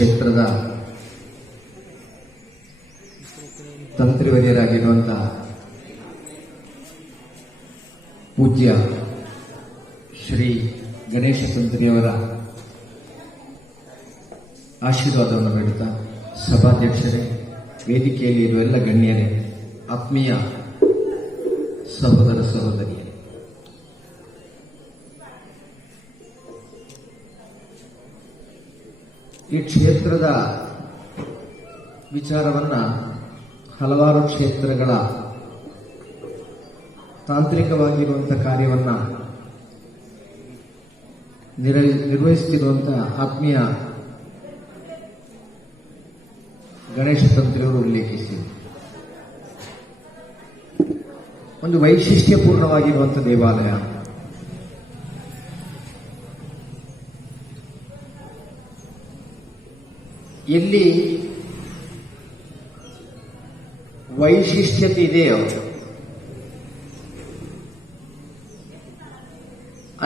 ಕ್ಷೇತ್ರದ ತಂತ್ರಿವರಿಯರಾಗಿರುವಂತಹ ಪೂಜ್ಯ ಶ್ರೀ ಗಣೇಶ ತಂತ್ರಿಯವರ ಆಶೀರ್ವಾದವನ್ನು ಬೇಡುತ್ತಾ, ಸಭಾಧ್ಯಕ್ಷರೇ, ವೇದಿಕೆಯಲ್ಲಿ ಇರುವ ಎಲ್ಲ ಗಣ್ಯರೇ, ಆತ್ಮೀಯ ಸಹೋದರ ಸಹೋದರಿಯರೇ, ಈ ಕ್ಷೇತ್ರದ ವಿಚಾರವನ್ನ ಹಲವಾರು ಕ್ಷೇತ್ರಗಳ ತಾಂತ್ರಿಕವಾಗಿರುವಂತಹ ಕಾರ್ಯವನ್ನ ನಿರ್ವಹಿಸುತ್ತಿರುವಂತಹ ಆತ್ಮೀಯ ಗಣೇಶ ತಂತ್ರಿಯವರು ಉಲ್ಲೇಖಿಸಿ, ಒಂದು ವೈಶಿಷ್ಟ್ಯಪೂರ್ಣವಾಗಿರುವಂತಹ ದೇವಾಲಯ. ಎಲ್ಲಿ ವೈಶಿಷ್ಟ್ಯತೆ ಇದೆಯೋ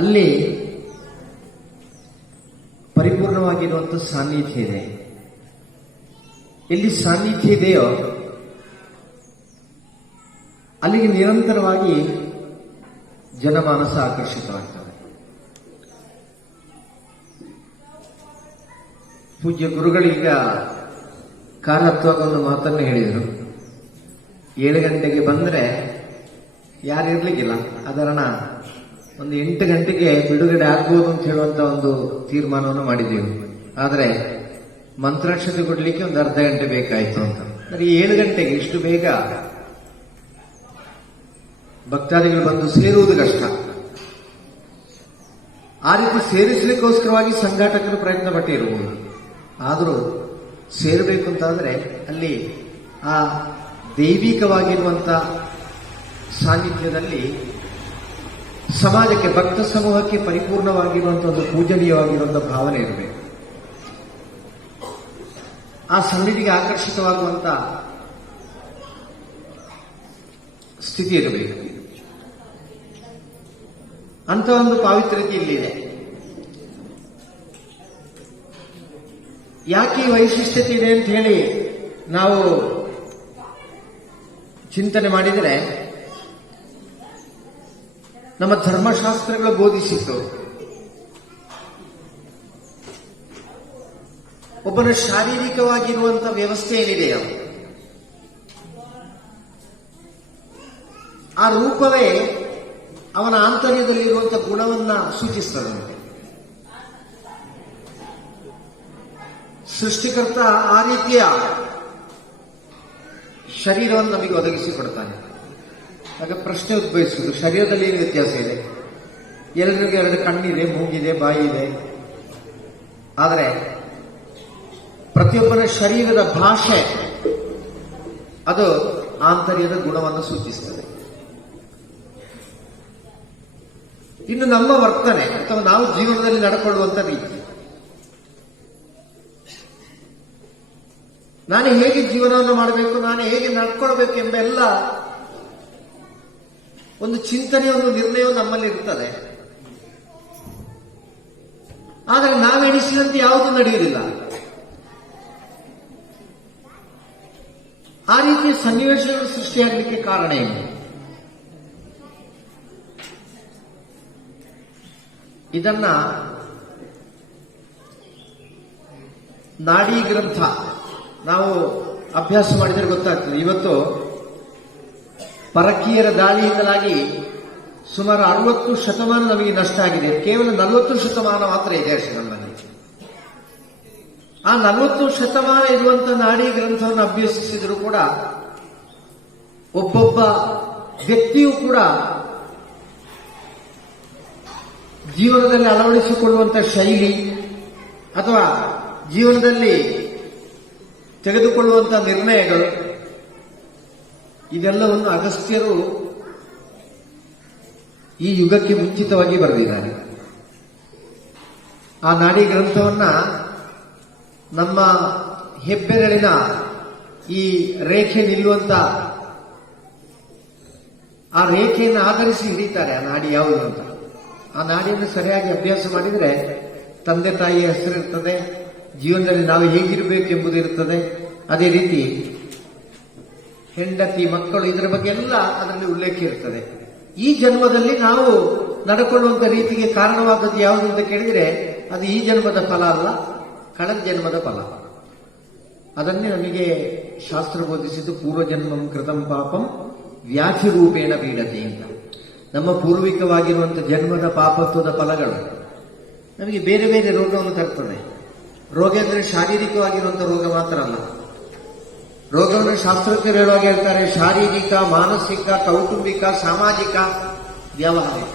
ಅಲ್ಲಿ ಪರಿಪೂರ್ಣವಾಗಿರುವಂತಹ ಸಾನ್ನಿಧ್ಯ ಇದೆ. ಎಲ್ಲಿ ಸಾನ್ನಿಧ್ಯ ಇದೆಯೋ ಅಲ್ಲಿಗೆ ನಿರಂತರವಾಗಿ ಜನಮಾನಸ ಆಕರ್ಷಿತವಾಗ್ತದೆ. ಪೂಜ್ಯ ಗುರುಗಳೀಗ ಕಾಲತ್ವಾಗ ಒಂದು ಮಾತನ್ನು ಹೇಳಿದರು. 7 ಗಂಟೆಗೆ ಬಂದರೆ ಯಾರು ಇರ್ಲಿಕ್ಕಿಲ್ಲ, ಅದರಣ ಒಂದು 8 ಗಂಟೆಗೆ ಬಿಡುಗಡೆ ಆಗ್ಬೋದು ಅಂತ ಹೇಳುವಂತ ಒಂದು ತೀರ್ಮಾನವನ್ನು ಮಾಡಿದ್ದೇವೆ. ಆದರೆ ಮಂತ್ರಾಕ್ಷತೆ ಕೊಡ್ಲಿಕ್ಕೆ ಒಂದು ಅರ್ಧ ಗಂಟೆ ಬೇಕಾಯಿತು ಅಂತ. ಈ 7 ಗಂಟೆಗೆ ಇಷ್ಟು ಬೇಗ ಭಕ್ತಾದಿಗಳು ಬಂದು ಸೇರುವುದು ಕಷ್ಟ. ಆ ರೀತಿ ಸೇರಿಸಲಿಕ್ಕೋಸ್ಕರವಾಗಿ ಸಂಘಾಟಕರು ಪ್ರಯತ್ನ ಪಟ್ಟಿರಬಹುದು. ಆದರೂ ಸೇರಬೇಕು ಅಂತಾದರೆ ಅಲ್ಲಿ ಆ ದೈವಿಕವಾಗಿರುವಂತ ಸಾನ್ನಿಧ್ಯದಲ್ಲಿ ಸಮಾಜಕ್ಕೆ, ಭಕ್ತ ಸಮೂಹಕ್ಕೆ ಪರಿಪೂರ್ಣವಾಗಿರುವಂತಹ ಒಂದು ಪೂಜನೀಯವಾಗಿರುವಂತಹ ಭಾವನೆ ಇರಬೇಕು. ಆ ಸನ್ನಿಧಿಗೆ ಆಕರ್ಷಿತವಾಗುವಂತ ಸ್ಥಿತಿ ಇರಬೇಕು. ಅಂತ ಒಂದು ಪಾವಿತ್ರ್ಯತೆ ಇಲ್ಲಿದೆ. ಯಾಕೆ ಈ ವೈಶಿಷ್ಟ್ಯತೆ ಇದೆ ಅಂತ ಹೇಳಿ ನಾವು ಚಿಂತನೆ ಮಾಡಿದರೆ, ನಮ್ಮ ಧರ್ಮಶಾಸ್ತ್ರಗಳು ಬೋಧಿಸಿತ್ತು, ಒಬ್ಬನ ಶಾರೀರಿಕವಾಗಿರುವಂತಹ ವ್ಯವಸ್ಥೆ ಏನಿದೆಯೋ ಆ ರೂಪವೇ ಅವನ ಆಂತರ್ಯದಲ್ಲಿರುವಂತಹ ಗುಣವನ್ನ ಸೂಚಿಸ್ತದೆ. ಸೃಷ್ಟಿಕರ್ತ ಆ ರೀತಿಯ ಶರೀರವನ್ನು ನಮಗೆ ಒದಗಿಸಿಕೊಡ್ತಾನೆ. ಆಗ ಪ್ರಶ್ನೆ ಉದ್ಭವಿಸುವುದು, ಶರೀರದಲ್ಲಿ ಏನು ವ್ಯತ್ಯಾಸ ಇದೆ? ಎಲ್ಲರಿಗೂ 2 ಕಣ್ಣಿದೆ, ಮೂಗಿದೆ, ಬಾಯಿ ಇದೆ. ಆದರೆ ಪ್ರತಿಯೊಬ್ಬನ ಶರೀರದ ಭಾಷೆ ಅದು ಆಂತರ್ಯದ ಗುಣವನ್ನು ಸೂಚಿಸುತ್ತದೆ. ಇನ್ನು ನಮ್ಮ ವರ್ತನೆ ಅಥವಾ ನಾವು ಜೀವನದಲ್ಲಿ ನಡ್ಕೊಳ್ಳುವಂತ ರೀತಿ, ನಾನು ಹೇಗೆ ಜೀವನವನ್ನು ಮಾಡಬೇಕು, ನಾನು ಹೇಗೆ ನಡ್ಕೊಳ್ಬೇಕು ಎಂಬ ಎಲ್ಲ ಒಂದು ಚಿಂತನೆ, ಒಂದು ನಿರ್ಣಯವು ನಮ್ಮಲ್ಲಿ ಇರ್ತದೆ. ಆದರೆ ನಾವೆಣಿಸಿದಂತೆ ಯಾವುದೂ ನಡೆಯುವುದಿಲ್ಲ. ಆ ರೀತಿಯ ಸನ್ನಿವೇಶಗಳು ಸೃಷ್ಟಿಯಾಗಲಿಕ್ಕೆ ಕಾರಣ ಏನು? ಇದನ್ನ ನಾಡಿ ಗ್ರಂಥ ನಾವು ಅಭ್ಯಾಸ ಮಾಡಿದರೆ ಗೊತ್ತಾಗ್ತದೆ. ಇವತ್ತು ಪರಕೀಯರ ದಾಳಿಯಿಂದಲಾಗಿ ಸುಮಾರು 60 ಶತಮಾನ ನಮಗೆ ನಷ್ಟ ಆಗಿದೆ. ಕೇವಲ 40 ಶತಮಾನ ಮಾತ್ರ ಇದೆ ನಮ್ಮಲ್ಲಿ. ಆ 40 ಶತಮಾನ ಇರುವಂತಹ ನಾಡಿ ಗ್ರಂಥವನ್ನು ಅಭ್ಯಸಿಸಿದರೂ ಕೂಡ ಒಬ್ಬೊಬ್ಬ ವ್ಯಕ್ತಿಯೂ ಕೂಡ ಜೀವನದಲ್ಲಿ ಅಳವಡಿಸಿಕೊಳ್ಳುವಂತಹ ಶೈಲಿ ಅಥವಾ ಜೀವನದಲ್ಲಿ ತೆಗೆದುಕೊಳ್ಳುವಂತಹ ನಿರ್ಣಯಗಳು, ಇದೆಲ್ಲವನ್ನು ಅಗಸ್ತ್ಯರು ಈ ಯುಗಕ್ಕೆ ಮುಂಚಿತವಾಗಿ ಬರೆದಿದ್ದಾರೆ. ಆ ನಾಡಿ ಗ್ರಂಥವನ್ನ ನಮ್ಮ ಹೆಬ್ಬೆರಳಿನ ಈ ರೇಖೆ ನಿಲ್ಲುವಂತ ಆ ರೇಖೆಯನ್ನು ಆಧರಿಸಿ ಹಿಡಿತಾರೆ ಆ ನಾಡಿ ಯಾವುದು ಅಂತ. ಆ ನಾಡಿಯನ್ನು ಸರಿಯಾಗಿ ಅಭ್ಯಾಸ ಮಾಡಿದರೆ ತಂದೆ ತಾಯಿಯ ಹೆಸರಿರ್ತದೆ, ಜೀವನದಲ್ಲಿ ನಾವು ಹೇಗಿರಬೇಕೆಂಬುದಿರುತ್ತದೆ. ಅದೇ ರೀತಿ ಹೆಂಡತಿ, ಮಕ್ಕಳು, ಇದರ ಬಗ್ಗೆ ಎಲ್ಲ ಅದರಲ್ಲಿ ಉಲ್ಲೇಖ ಇರ್ತದೆ. ಈ ಜನ್ಮದಲ್ಲಿ ನಾವು ನಡ್ಕೊಳ್ಳುವಂತ ರೀತಿಗೆ ಕಾರಣವಾದದ್ದು ಯಾವುದು ಅಂತ ಕೇಳಿದ್ರೆ ಅದು ಈ ಜನ್ಮದ ಫಲ ಅಲ್ಲ, ಕಳೆದ ಜನ್ಮದ ಫಲ. ಅದನ್ನೇ ನಮಗೆ ಶಾಸ್ತ್ರ ಬೋಧಿಸಿದ್ದು ಪೂರ್ವಜನ್ಮಂ ಕೃತಂ ಪಾಪಂ ವ್ಯಾಧಿ ರೂಪೇಣ ಪೀಡತೆ ಅಂತ. ನಮ್ಮ ಪೂರ್ವಿಕವಾಗಿರುವಂಥ ಜನ್ಮದ ಪಾಪತ್ವದ ಫಲಗಳು ನಮಗೆ ಬೇರೆ ಬೇರೆ ರೋಗವನ್ನು ತರ್ತದೆ. ರೋಗ ಅಂದರೆ ಶಾರೀರಿಕವಾಗಿರುವಂಥ ರೋಗ ಮಾತ್ರ ಅಲ್ಲ. ರೋಗವನ್ನು ಶಾಸ್ತ್ರಜ್ಞರು ಹೇಳುವಾಗ ಹೇಳ್ತಾರೆ ಶಾರೀರಿಕ, ಮಾನಸಿಕ, ಕೌಟುಂಬಿಕ, ಸಾಮಾಜಿಕ, ವ್ಯಾವಹಾರಿಕ.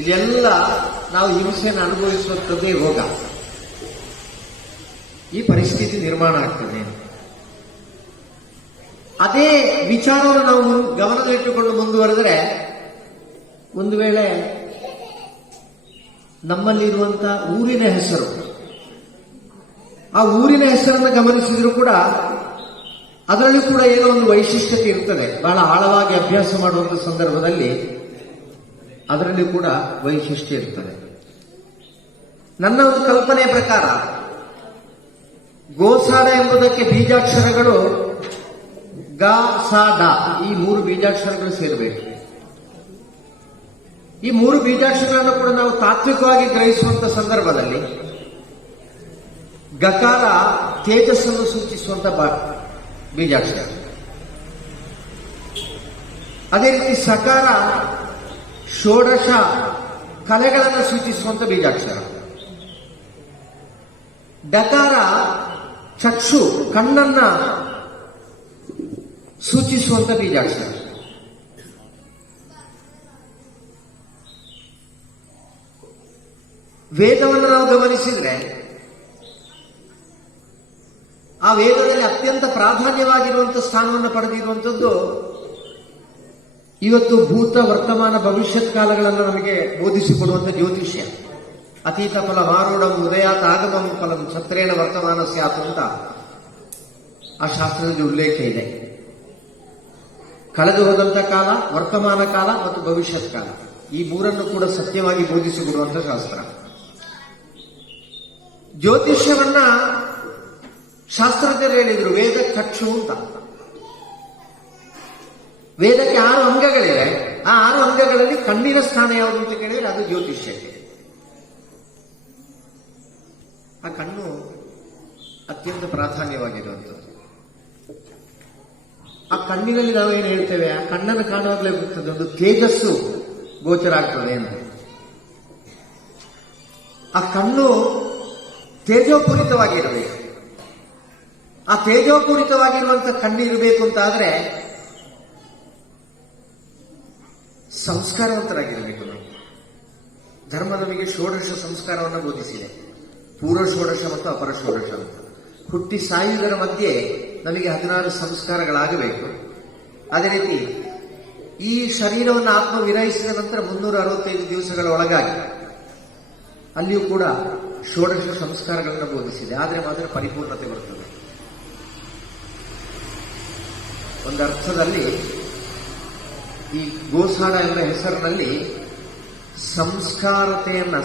ಇಲ್ಲೆಲ್ಲ ನಾವು ಹಿಂಸೆಯನ್ನು ಅನುಭವಿಸುವಂಥದ್ದೇ ರೋಗ. ಈ ಪರಿಸ್ಥಿತಿ ನಿರ್ಮಾಣ ಆಗ್ತದೆ. ಅದೇ ವಿಚಾರವನ್ನು ನಾವು ಗಮನದಲ್ಲಿಟ್ಟುಕೊಂಡು ಮುಂದುವರೆದರೆ ಒಂದು ವೇಳೆ ನಮ್ಮಲ್ಲಿರುವಂತ ಊರಿನ ಹೆಸರು, ಆ ಊರಿನ ಹೆಸರನ್ನು ಗಮನಿಸಿದ್ರು ಕೂಡ ಅದರಲ್ಲಿ ಕೂಡ ಏನೋ ಒಂದು ವೈಶಿಷ್ಟ್ಯತೆ ಇರ್ತದೆ. ಬಹಳ ಆಳವಾಗಿ ಅಭ್ಯಾಸ ಮಾಡುವಂತ ಸಂದರ್ಭದಲ್ಲಿ ಅದರಲ್ಲಿ ಕೂಡ ವೈಶಿಷ್ಟ್ಯ ಇರ್ತದೆ. ನನ್ನ ಒಂದು ಕಲ್ಪನೆಯ ಪ್ರಕಾರ ಗೋಸಾಡ ಎಂಬುದಕ್ಕೆ ಬೀಜಾಕ್ಷರಗಳು ಗ, ಸ, ಡ, ಈ 3 ಬೀಜಾಕ್ಷರಗಳು ಸೇರಬೇಕು. ಈ 3 ಬೀಜಾಕ್ಷರಗಳನ್ನು ಕೂಡ ನಾವು ತಾತ್ವಿಕವಾಗಿ ಗ್ರಹಿಸುವಂತ ಸಂದರ್ಭದಲ್ಲಿ ಗಕಾರ ತೇಜಸ್ಸನ್ನು ಸೂಚಿಸುವಂತ ಬೀಜಾಕ್ಷರ, ಅದೇ ರೀತಿ ಸಕಾರ ಷೋಡಶ ಕಲೆಗಳನ್ನು ಸೂಚಿಸುವಂತ ಬೀಜಾಕ್ಷರ, ಡಕಾರ ಚಕ್ಷು ಕಣ್ಣನ್ನ ಸೂಚಿಸುವಂತ ಬೀಜಾಕ್ಷರ, ವೇದವನ್ನು ನಾವು ಗಮನಿಸಿದ್ರೆ ಆ ವೇದದಲ್ಲಿ ಅತ್ಯಂತ ಪ್ರಾಧಾನ್ಯವಾಗಿರುವಂತಹ ಸ್ಥಾನವನ್ನು ಪಡೆದಿರುವಂಥದ್ದು ಇವತ್ತು ಭೂತ, ವರ್ತಮಾನ, ಭವಿಷ್ಯತ್ ಕಾಲಗಳನ್ನು ನಮಗೆ ಬೋಧಿಸಿಕೊಡುವಂಥ ಜ್ಯೋತಿಷ್ಯ. ಅತೀತ ಫಲ ಮಾರೂಢಂ ಉದಯಾತ ಆಗಮಂ ಫಲಂ ಛತ್ರೇಣ ವರ್ತಮಾನ ಸ್ಯಾತ್ ಅಂತ ಆ ಶಾಸ್ತ್ರದಲ್ಲಿ ಉಲ್ಲೇಖ ಇದೆ. ಕಳೆದು ಹೋದಂತ ಕಾಲ, ವರ್ತಮಾನ ಕಾಲ ಮತ್ತು ಭವಿಷ್ಯತ್ ಕಾಲ, ಈ 3 ಕೂಡ ಸತ್ಯವಾಗಿ ಬೋಧಿಸಿಕೊಡುವಂತ ಶಾಸ್ತ್ರ. ಜ್ಯೋತಿಷ್ಯವನ್ನ ಶಾಸ್ತ್ರಜ್ಞರು ಹೇಳಿದ್ರು ವೇದ ಚಕ್ಷು ಅಂತ. ವೇದಕ್ಕೆ 6 ಅಂಗಗಳಿವೆ. ಆ 6 ಅಂಗಗಳಲ್ಲಿ ಕಣ್ಣಿನ ಸ್ಥಾನ ಯಾವುದು ಅಂತ ಕೇಳಿದ್ರೆ ಅದು ಜ್ಯೋತಿಷ್ಯಕ್ಕೆ. ಆ ಕಣ್ಣು ಅತ್ಯಂತ ಪ್ರಾಧಾನ್ಯವಾಗಿರುವಂಥದ್ದು. ಆ ಕಣ್ಣಿನಲ್ಲಿ ನಾವೇನು ಹೇಳ್ತೇವೆ, ಆ ಕಣ್ಣನ್ನು ಕಾಣುವಾಗಲೇ ಗೊತ್ತದೆ ಒಂದು ತೇಜಸ್ಸು ಗೋಚರ ಆಗ್ತದೆ ಅಂತ. ಆ ಕಣ್ಣು ತೇಜೋಪೂರಿತವಾಗಿರಬೇಕು. ಆ ತೇಜೋಪೂರಿತವಾಗಿರುವಂತ ಕಣ್ಣಿರಬೇಕು ಅಂತ ಆದ್ರೆ ಸಂಸ್ಕಾರವಂತರಾಗಿರಬೇಕು ನಾವು. ಧರ್ಮ ನಮಗೆ ಷೋಡಶ ಸಂಸ್ಕಾರವನ್ನು ಬೋಧಿಸಿದೆ, ಪೂರ್ವ ಷೋಡಶ ಮತ್ತು ಅಪರ ಷೋಡಶ ಅಂತ. ಹುಟ್ಟಿ ಸಾಯುವುದರ ಮಧ್ಯೆ ನಮಗೆ 16 ಸಂಸ್ಕಾರಗಳಾಗಬೇಕು. ಅದೇ ರೀತಿ ಈ ಶರೀರವನ್ನು ಆತ್ಮ ವಿರಹಿಸಿದ ನಂತರ 365 ದಿವಸಗಳ ಒಳಗಾಗಿ ಅಲ್ಲಿಯೂ ಕೂಡ ಷೋಡಶ ಸಂಸ್ಕಾರಗಳನ್ನು ಬೋಧಿಸಿದೆ. ಆದರೆ ಮಾತ್ರ ಪರಿಪೂರ್ಣತೆ ಬರುತ್ತದೆ. ಒಂದು ಅರ್ಥದಲ್ಲಿ ಈ ಗೋಸಾಡ ಎಂಬ ಹೆಸರಿನಲ್ಲಿ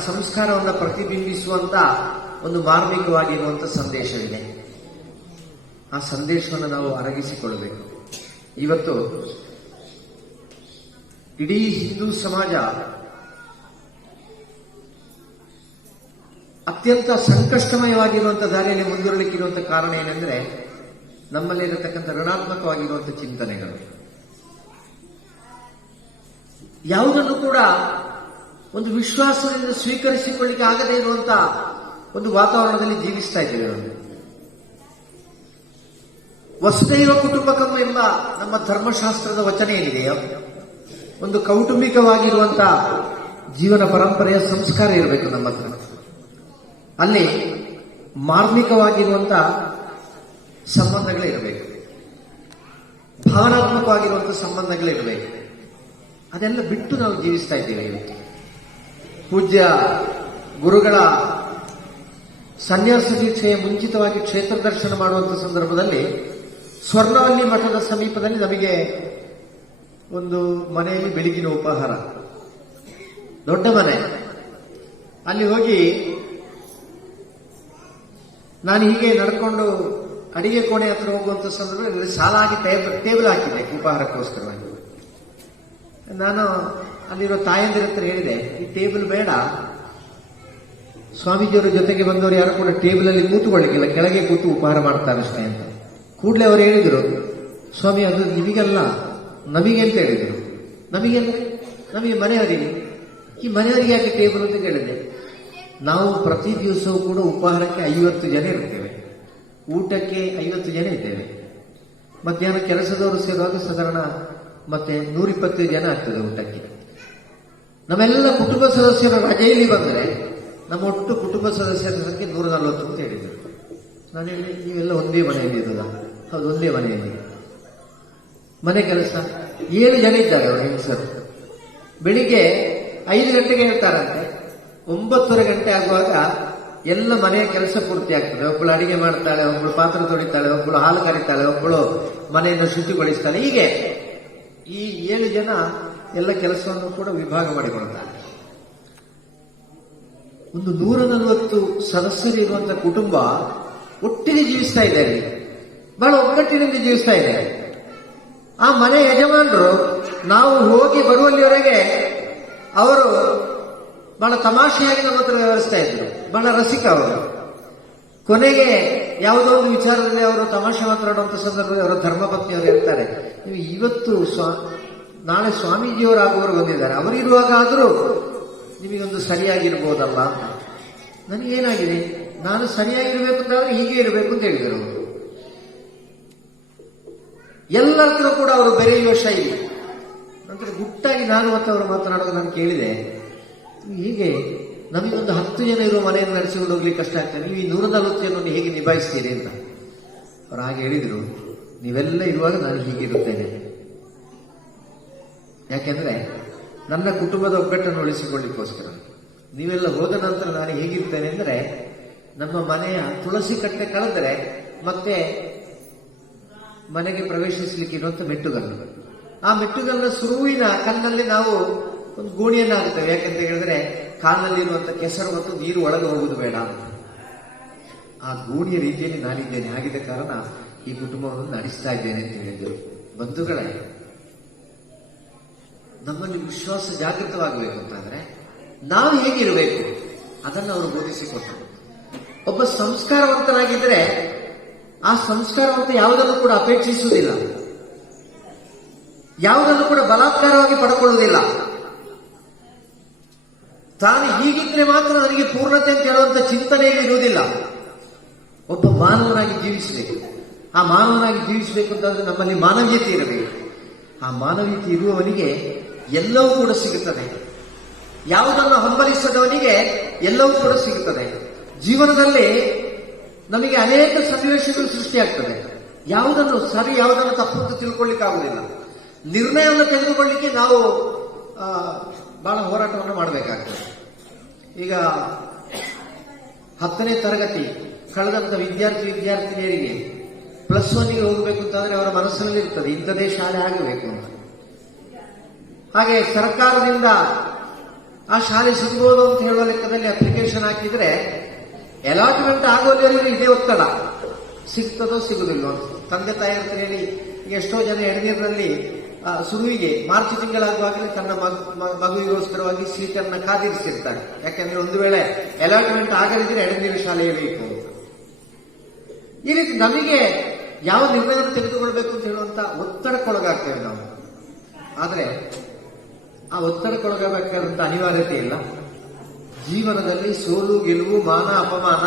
ಸಂಸ್ಕಾರವನ್ನು ಪ್ರತಿಬಿಂಬಿಸುವಂತ ಒಂದು ಮಾರ್ಮಿಕವಾಗಿರುವಂತ ಸಂದೇಶವಿದೆ. ಆ ಸಂದೇಶವನ್ನು ನಾವು ಅರಗಿಸಿಕೊಳ್ಳಬೇಕು. ಇವತ್ತು ಇಡೀ ಹಿಂದೂ ಸಮಾಜ ಅತ್ಯಂತ ಸಂಕಷ್ಟಮಯವಾಗಿರುವಂತಹ ದಾರಿಯಲ್ಲಿ ಮುಂದುವರಲಿಕ್ಕಿರುವಂತಹ ಕಾರಣ ಏನೆಂದ್ರೆ ನಮ್ಮಲ್ಲಿರತಕ್ಕಂಥ ಋಣಾತ್ಮಕವಾಗಿರುವಂತಹ ಚಿಂತನೆಗಳು. ಯಾವುದನ್ನು ಕೂಡ ಒಂದು ವಿಶ್ವಾಸದಿಂದ ಸ್ವೀಕರಿಸಿಕೊಳ್ಳಿಕ್ಕೆ ಆಗದೇ ಇರುವಂತಹ ಒಂದು ವಾತಾವರಣದಲ್ಲಿ ಜೀವಿಸ್ತಾ ಇದ್ದೇವೆ ನಾವು. ವಸುಧೈವ ಕುಟುಂಬಕಂ ಎಂಬ ನಮ್ಮ ಧರ್ಮಶಾಸ್ತ್ರದ ವಚನ ಏನಿದೆಯೋ, ಒಂದು ಕೌಟುಂಬಿಕವಾಗಿರುವಂತಹ ಜೀವನ ಪರಂಪರೆಯ ಸಂಸ್ಕಾರ ಇರಬೇಕು ನಮ್ಮ ಹತ್ರ. ಅಲ್ಲಿ ಮಾರ್ಮಿಕವಾಗಿರುವಂತಹ ಸಂಬಂಧಗಳಿರಬೇಕು, ಭಾವನಾತ್ಮಕವಾಗಿರುವಂತಹ ಸಂಬಂಧಗಳಿರಬೇಕು. ಅದೆಲ್ಲ ಬಿಟ್ಟು ನಾವು ಜೀವಿಸ್ತಾ ಇದ್ದೇವೆ ಇವತ್ತು. ಪೂಜ್ಯ ಗುರುಗಳ ಸನ್ಯಾಸ ದೀಕ್ಷೆಯ ಮುಂಚಿತವಾಗಿ ಕ್ಷೇತ್ರ ದರ್ಶನ ಮಾಡುವಂತಹ ಸಂದರ್ಭದಲ್ಲಿ ಸ್ವರ್ಣವಲ್ಲಿ ಮಠದ ಸಮೀಪದಲ್ಲಿ ನಮಗೆ ಒಂದು ಮನೆಯಲ್ಲಿ ಬೆಳಗಿನ ಉಪಹಾರ, ದೊಡ್ಡ ಮನೆ. ಅಲ್ಲಿ ಹೋಗಿ ನಾನು ಹೀಗೆ ನಡ್ಕೊಂಡು ಅಡಿಗೆ ಕೋಣೆ ಹತ್ರ ಹೋಗುವಂತ ಸಂದರ್ಭದಲ್ಲಿ ಸಾಲಾಗಿ ಟೇಬಲ್ ಹಾಕಿದ್ದೆ ಉಪಹಾರಕ್ಕೋಸ್ಕರವಾಗಿ. ನಾನು ಅಲ್ಲಿರೋ ತಾಯಂದಿರ ಹತ್ರ ಹೇಳಿದೆ, ಈ ಟೇಬಲ್ ಬೇಡ, ಸ್ವಾಮೀಜಿಯವರ ಜೊತೆಗೆ ಬಂದವರು ಯಾರು ಕೂಡ ಟೇಬಲ್ ಅಲ್ಲಿ ಕೂತುಕೊಳ್ಳಿಕ್ಕಿಲ್ಲ, ಕೆಳಗೆ ಕೂತು ಉಪಹಾರ ಮಾಡ್ತಾರಷ್ಟೇ ಅಂತ. ಕೂಡಲೇ ಅವರು ಹೇಳಿದರು, ಸ್ವಾಮಿ ಅದು ನಿಮಗಲ್ಲ ನಮಗೆ ಅಂತ ಹೇಳಿದರು. ನಮಗೆ ಅಂದ್ರೆ ನಮಗೆ ಮನೆಯವರಿಗೆ, ಈ ಮನೆಯವರಿಗೆ ಯಾಕೆ ಟೇಬಲ್ ಅಂತ ಕೇಳಿದೆ. ನಾವು ಪ್ರತಿ ದಿವಸವೂ ಕೂಡ ಉಪಹಾರಕ್ಕೆ 50 ಜನ ಇರ್ತೇವೆ, ಊಟಕ್ಕೆ 50 ಜನ ಇದ್ದೇವೆ. ಮಧ್ಯಾಹ್ನ ಕೆಲಸದವರು ಸೇರುವಾಗ ಸಾಧಾರಣ ಮತ್ತೆ 120 ಜನ ಆಗ್ತದೆ ಊಟಕ್ಕೆ. ನಮ್ಮೆಲ್ಲ ಕುಟುಂಬ ಸದಸ್ಯರ ರಜೆಯಲ್ಲಿ ಬಂದರೆ ನಮ್ಮ ಒಟ್ಟು ಕುಟುಂಬ ಸದಸ್ಯರ ಸಂಖ್ಯೆ 140 ಅಂತ ಹೇಳಿದರು. ನಾನು ಹೇಳಿದೆ, ನೀವೆಲ್ಲ ಒಂದೇ ಮನೆಯಲ್ಲಿ ಇರೋದ? ಹೌದು, ಒಂದೇ ಮನೆಯಲ್ಲಿ. ಮನೆ ಕೆಲಸ 7 ಜನ ಇದ್ದಾರೆ ಅವರು ಹೆಂಗಸರು. ಬೆಳಿಗ್ಗೆ 5 ಗಂಟೆಗೆ ಹೇಳ್ತಾರಂತೆ, 9:30 ಗಂಟೆ ಆಗುವಾಗ ಎಲ್ಲ ಮನೆಯ ಕೆಲಸ ಪೂರ್ತಿ ಆಗ್ತದೆ. ಒಬ್ಬಳು ಅಡಿಗೆ ಮಾಡ್ತಾಳೆ, ಒಬ್ಬಳು ಪಾತ್ರೆ ತೊಳಿತಾಳೆ, ಒಬ್ಬಳು ಹಾಲು ಕರಿತಾಳೆ, ಒಬ್ಬಳು ಮನೆಯನ್ನು ಶುಚಿಗೊಳಿಸ್ತಾಳೆ. ಹೀಗೆ ಈ 7 ಜನ ಎಲ್ಲ ಕೆಲಸವನ್ನು ಕೂಡ ವಿಭಾಗ ಮಾಡಿಕೊಳ್ತಾರೆ. ಒಂದು 140 ಸದಸ್ಯರು ಇರುವಂತಹ ಕುಟುಂಬ ಒಟ್ಟಿಗೆ ಜೀವಿಸ್ತಾ ಇದ್ದಾರೆ, ಬಹಳ ಒಗ್ಗಟ್ಟಿನಿಂದ ಜೀವಿಸ್ತಾ ಇದ್ದಾರೆ. ಆ ಮನೆ ಯಜಮಾನರು ನಾವು ಹೋಗಿ ಬರುವಲ್ಲಿವರೆಗೆ ಅವರು ಬಹಳ ತಮಾಷೆಯಾಗಿ ನಮ್ಮ ಹತ್ರ ವ್ಯವಹರಿಸ್ತಾ ಇದ್ರು, ಬಹಳ ರಸಿಕ ಅವರು. ಕೊನೆಗೆ ಯಾವುದೋ ಒಂದು ವಿಚಾರದಲ್ಲಿ ಅವರು ತಮಾಷೆ ಮಾತನಾಡುವಂತ ಸಂದರ್ಭದಲ್ಲಿ ಅವರ ಧರ್ಮಪತ್ನಿಯವರು ಹೇಳ್ತಾರೆ, ನೀವು ಇವತ್ತು ನಾಳೆ ಸ್ವಾಮೀಜಿಯವರಾಗುವವರು ಬಂದಿದ್ದಾರೆ, ಅವರಿರುವಾಗ ಆದರೂ ನಿಮಗೊಂದು ಸರಿಯಾಗಿರ್ಬೋದಲ್ಲ. ನನಗೇನಾಗಿದೆ, ನಾನು ಸರಿಯಾಗಿರ್ಬೇಕು ಅಂತಾದ್ರೆ ಹೀಗೆ ಇರಬೇಕು ಅಂತ ಹೇಳಿದರು. ಎಲ್ಲರ ಹತ್ರ ಕೂಡ ಅವರು ಬೆರೆಯುವ ಶೈಲಿ. ನಂತರ ಗುಟ್ಟಾಗಿ ನಾನು ಮತ್ತು ಅವರು ಮಾತನಾಡುವಾಗ ನಾನು ಕೇಳಿದೆ, ಹೀಗೆ ನಮಗೊಂದು 10 ಜನ ಇರುವ ಮನೆಯನ್ನು ನಡೆಸಿಕೊಂಡು ಹೋಗ್ಲಿಕ್ಕೆ ಕಷ್ಟ ಆಗ್ತದೆ, ನೀವು ಈ 140 ಜನವನ್ನು ಹೇಗೆ ನಿಭಾಯಿಸ್ತೀರಿ ಅಂತ. ಅವರು ಹಾಗೆ ಹೇಳಿದರು, ನೀವೆಲ್ಲ ಇರುವಾಗ ನಾನು ಹೀಗಿರುತ್ತೇನೆ. ಯಾಕೆಂದ್ರೆ ನನ್ನ ಕುಟುಂಬದ ಒಗ್ಗಟ್ಟನ್ನು ಉಳಿಸಿಕೊಳ್ಳಿಕ್ಕೋಸ್ಕರ. ನೀವೆಲ್ಲ ಹೋದ ನಂತರ ನಾನು ಹೇಗಿರ್ತೇನೆ ಅಂದ್ರೆ, ನಮ್ಮ ಮನೆಯ ತುಳಸಿ ಕಟ್ಟೆ ಕಳೆದರೆ ಮತ್ತೆ ಮನೆಗೆ ಪ್ರವೇಶಿಸಲಿಕ್ಕೆ ಇರುವಂತ ಮೆಟ್ಟುಗಲ್ಲು, ಆ ಮೆಟ್ಟುಗಲ್ಲಿನ ಸುರುವಿನ ಕಲ್ಲಲ್ಲಿ ನಾವು ಒಂದು ಗೋಣಿಯನ್ನ ಹಾಕ್ತೇವೆ. ಯಾಕಂತ ಹೇಳಿದ್ರೆ ಕಾಲಿನಲ್ಲಿರುವಂತ ಕೆಸರು ಮತ್ತು ನೀರು ಒಳಗೆ ಹೋಗುವುದು ಬೇಡ. ಆ ಗೋಣಿಯ ರೀತಿಯಲ್ಲಿ ನಾನಿದ್ದೇನೆ. ಆಗಿದ್ದ ಕಾರಣ ಈ ಕುಟುಂಬವನ್ನು ನಡೆಸ್ತಾ ಇದ್ದೇನೆ ಅಂತ ಹೇಳಿದ್ರು. ಬಂಧುಗಳೇ, ನಮ್ಮಲ್ಲಿ ವಿಶ್ವಾಸ ಜಾಗೃತವಾಗಬೇಕು ಅಂತಂದ್ರೆ ನಾವು ಹೇಗಿರಬೇಕು ಅದನ್ನು ಅವರು ಬೋಧಿಸಿಕೊಟ್ಟರು. ಒಬ್ಬ ಸಂಸ್ಕಾರವಂತನಾಗಿದ್ರೆ ಆ ಸಂಸ್ಕಾರವಂತ ಯಾವುದನ್ನು ಕೂಡ ಅಪೇಕ್ಷಿಸುವುದಿಲ್ಲ, ಯಾವುದನ್ನು ಕೂಡ ಬಲಾತ್ಕಾರವಾಗಿ ಪಡ್ಕೊಳ್ಳುವುದಿಲ್ಲ. ತಾನು ಹೀಗಿದ್ರೆ ಮಾತ್ರ ನನಗೆ ಪೂರ್ಣತೆ ಅಂತ ಹೇಳುವಂತ ಚಿಂತನೆಯಲ್ಲಿ ಇರುವುದಿಲ್ಲ. ಒಬ್ಬ ಮಾನವನಾಗಿ ಜೀವಿಸಬೇಕು. ಆ ಮಾನವನಾಗಿ ಜೀವಿಸಬೇಕು ಅಂತಂದ್ರೆ ನಮ್ಮಲ್ಲಿ ಮಾನವೀಯತೆ ಇರಬೇಕು. ಆ ಮಾನವೀಯತೆ ಇರುವವನಿಗೆ ಎಲ್ಲವೂ ಕೂಡ ಸಿಗುತ್ತದೆ. ಯಾವುದನ್ನು ಹಂಬಲಿಸದವನಿಗೆ ಎಲ್ಲವೂ ಕೂಡ ಸಿಗುತ್ತದೆ. ಜೀವನದಲ್ಲಿ ನಮಗೆ ಅನೇಕ ಸನ್ನಿವೇಶಗಳು ಸೃಷ್ಟಿಯಾಗ್ತದೆ. ಯಾವುದನ್ನು ಸರಿ, ಯಾವುದನ್ನು ತಪ್ಪು ಅಂತ ತಿಳ್ಕೊಳ್ಳಿಕ್ಕಾಗುವುದಿಲ್ಲ. ನಿರ್ಣಯವನ್ನು ತೆಗೆದುಕೊಳ್ಳಿಕ್ಕೆ ನಾವು ಬಹಳ ಹೋರಾಟವನ್ನು ಮಾಡಬೇಕಾಗ್ತದೆ. ಈಗ 10ನೇ ತರಗತಿ ಕಳೆದಂತ ವಿದ್ಯಾರ್ಥಿನಿಯರಿಗೆ +1ಗೆ ಹೋಗಬೇಕು ಅಂತಂದ್ರೆ ಅವರ ಮನಸ್ಸಿನಲ್ಲಿ ಇರ್ತದೆ, ಇಂಥದೇ ಶಾಲೆ ಆಗಬೇಕು ಅಂತ. ಹಾಗೆ ಸರ್ಕಾರದಿಂದ ಆ ಶಾಲೆ ಸಿಗಬಹುದು ಅಂತ ಹೇಳುವ ಲೆಕ್ಕದಲ್ಲಿ ಅಪ್ಲಿಕೇಶನ್ ಹಾಕಿದ್ರೆ ಅಲಾಟ್ಮೆಂಟ್ ಆಗೋವರೆಗೂ ಇದೇ ಒತ್ತಡ, ಸಿಗ್ತದೋ ಸಿಗುದಿಲ್ಲೋ ಅಂತ. ತಂದೆ ತಾಯಿಯ ಹೇಳಿ ಎಷ್ಟೋ ಜನ ಎಡನೀರಿನಲ್ಲಿ ಸುರುವಿಗೆ ಮಾರ್ಚ್ ತಿಂಗಳಾಗುವಾಗಲೇ ತನ್ನ ಮಗುವಿಗೋಸ್ಕರವಾಗಿ ಸೀಟನ್ನು ಕಾದಿರಿಸಿರ್ತಾರೆ. ಯಾಕೆಂದ್ರೆ ಒಂದು ವೇಳೆ ಅಲಾಟ್ಮೆಂಟ್ ಆಗದಿದ್ರೆ ಎಡನೀರು ಶಾಲೆಯೇ ಬೇಕು ಅಂತ. ಈ ರೀತಿ ನಮಗೆ ಯಾವ ನಿರ್ಣಯವನ್ನು ತೆಗೆದುಕೊಳ್ಬೇಕು ಅಂತ ಹೇಳುವಂತ ಒತ್ತಡಕ್ಕೊಳಗಾಗ್ತೇವೆ ನಾವು. ಆದ್ರೆ ಆ ಒತ್ತಡಕ್ಕೊಳಗಾಗಬೇಕಾದಂತ ಅನಿವಾರ್ಯತೆ ಇಲ್ಲ. ಜೀವನದಲ್ಲಿ ಸೋಲು ಗೆಲುವು, ಮಾನ ಅಪಮಾನ,